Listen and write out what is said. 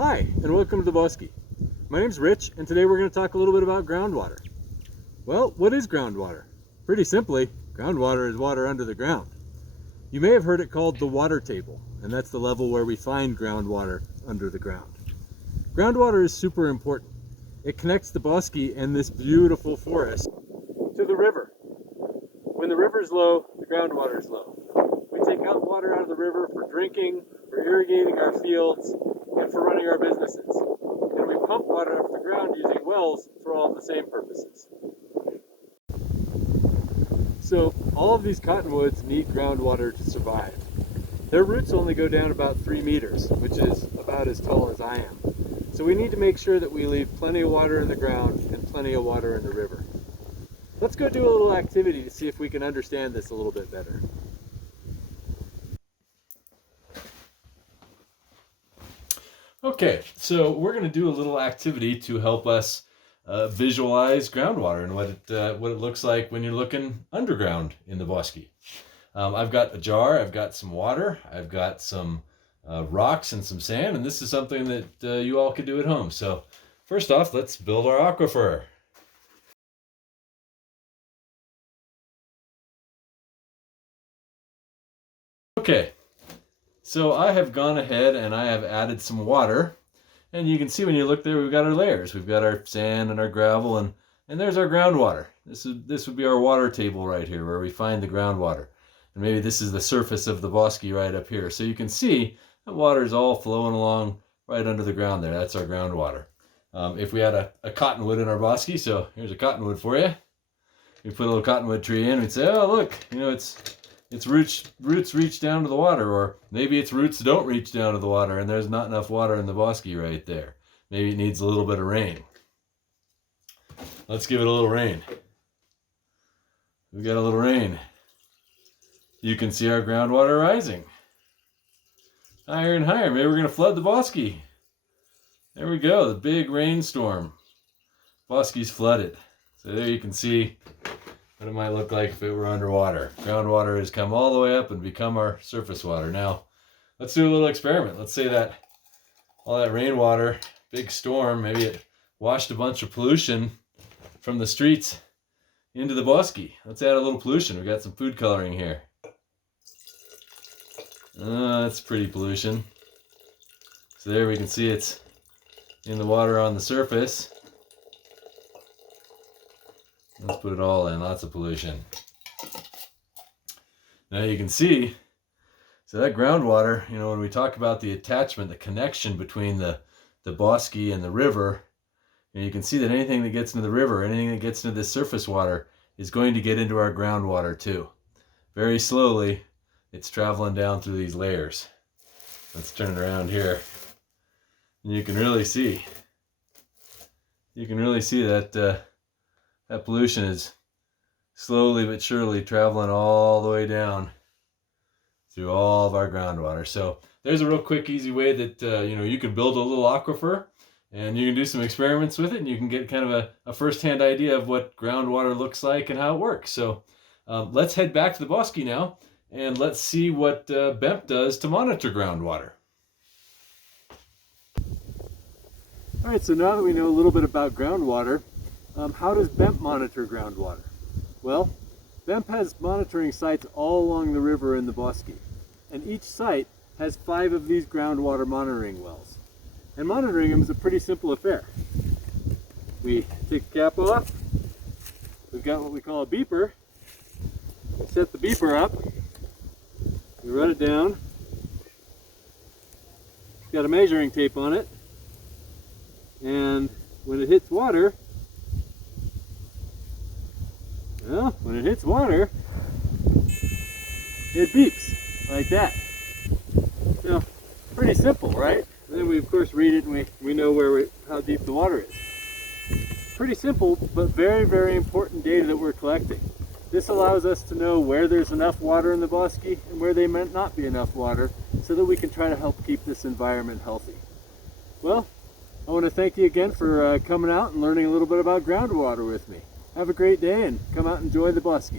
Hi, and welcome to the Bosque. My name's Rich, and today we're going to talk a little bit about groundwater. Well, what is groundwater? Pretty simply, groundwater is water under the ground. You may have heard it called the water table, and that's the level where we find groundwater under the ground. Groundwater is super important. It connects the Bosque and this beautiful forest to the river. When the river's low, the groundwater is low. We take out water out of the river for drinking, for irrigating our fields, and for running our businesses. And we pump water off the ground using wells for all the same purposes. So all of these cottonwoods need groundwater to survive. Their roots only go down about 3 meters, which is about as tall as I am. So we need to make sure that we leave plenty of water in the ground and plenty of water in the river. Let's go do a little activity to see if we can understand this a little bit better. Okay, so we're going to do a little activity to help us visualize groundwater and what it looks like when you're looking underground in the Bosque. I've got a jar, I've got some water, I've got some rocks and some sand, and this is something that you all could do at home. So first off, let's build our aquifer. Okay, so I have gone ahead and I have added some water, and you can see when you look there, we've got our layers. We've got our sand and our gravel, and there's our groundwater. This would be our water table right here, where we find the groundwater. And maybe this is the surface of the Bosque right up here. So you can see that water is all flowing along right under the ground there. That's our groundwater. If we had a cottonwood in our Bosque, so here's a cottonwood for you. We put a little cottonwood tree in, we'd say, oh look, its roots reach down to the water, or maybe its roots don't reach down to the water and there's not enough water in the Bosque right there. Maybe it needs a little bit of rain. Let's give it a little rain. We got a little rain. You can see our groundwater rising. Higher and higher. Maybe we're going to flood the Bosque. There we go, the big rainstorm. Bosque's flooded. So there you can see what it might look like if it were underwater. Groundwater has come all the way up and become our surface water. Now, let's do a little experiment. Let's say that all that rainwater, big storm, maybe it washed a bunch of pollution from the streets into the Bosque. Let's add a little pollution. We've got some food coloring here. That's pretty pollution. So there we can see it's in the water on the surface. Let's put it all in, lots of pollution. Now you can see, so that groundwater, when we talk about the attachment, the connection between the Bosque and the river, you can see that anything that gets into the river, anything that gets into this surface water is going to get into our groundwater too. Very slowly, it's traveling down through these layers. Let's turn it around here. And you can really see that that pollution is slowly but surely traveling all the way down through all of our groundwater. So there's a real quick, easy way that you can build a little aquifer, and you can do some experiments with it, and you can get kind of a first-hand idea of what groundwater looks like and how it works. So let's head back to the Bosque now, and let's see what BEMP does to monitor groundwater. All right, so now that we know a little bit about groundwater, how does BEMP monitor groundwater? Well, BEMP has monitoring sites all along the river in the Bosque, and each site has 5 of these groundwater monitoring wells. And monitoring them is a pretty simple affair. We take the cap off, we've got what we call a beeper, we set the beeper up, we run it down, it's got a measuring tape on it, and when it hits water, it beeps like that. So, pretty simple, right? And then we of course read it and we know how deep the water is. Pretty simple, but very, very important data that we're collecting. This allows us to know where there's enough water in the Bosque and where there might not be enough water, so that we can try to help keep this environment healthy. Well, I want to thank you again for coming out and learning a little bit about groundwater with me. Have a great day and come out and enjoy the Bosque.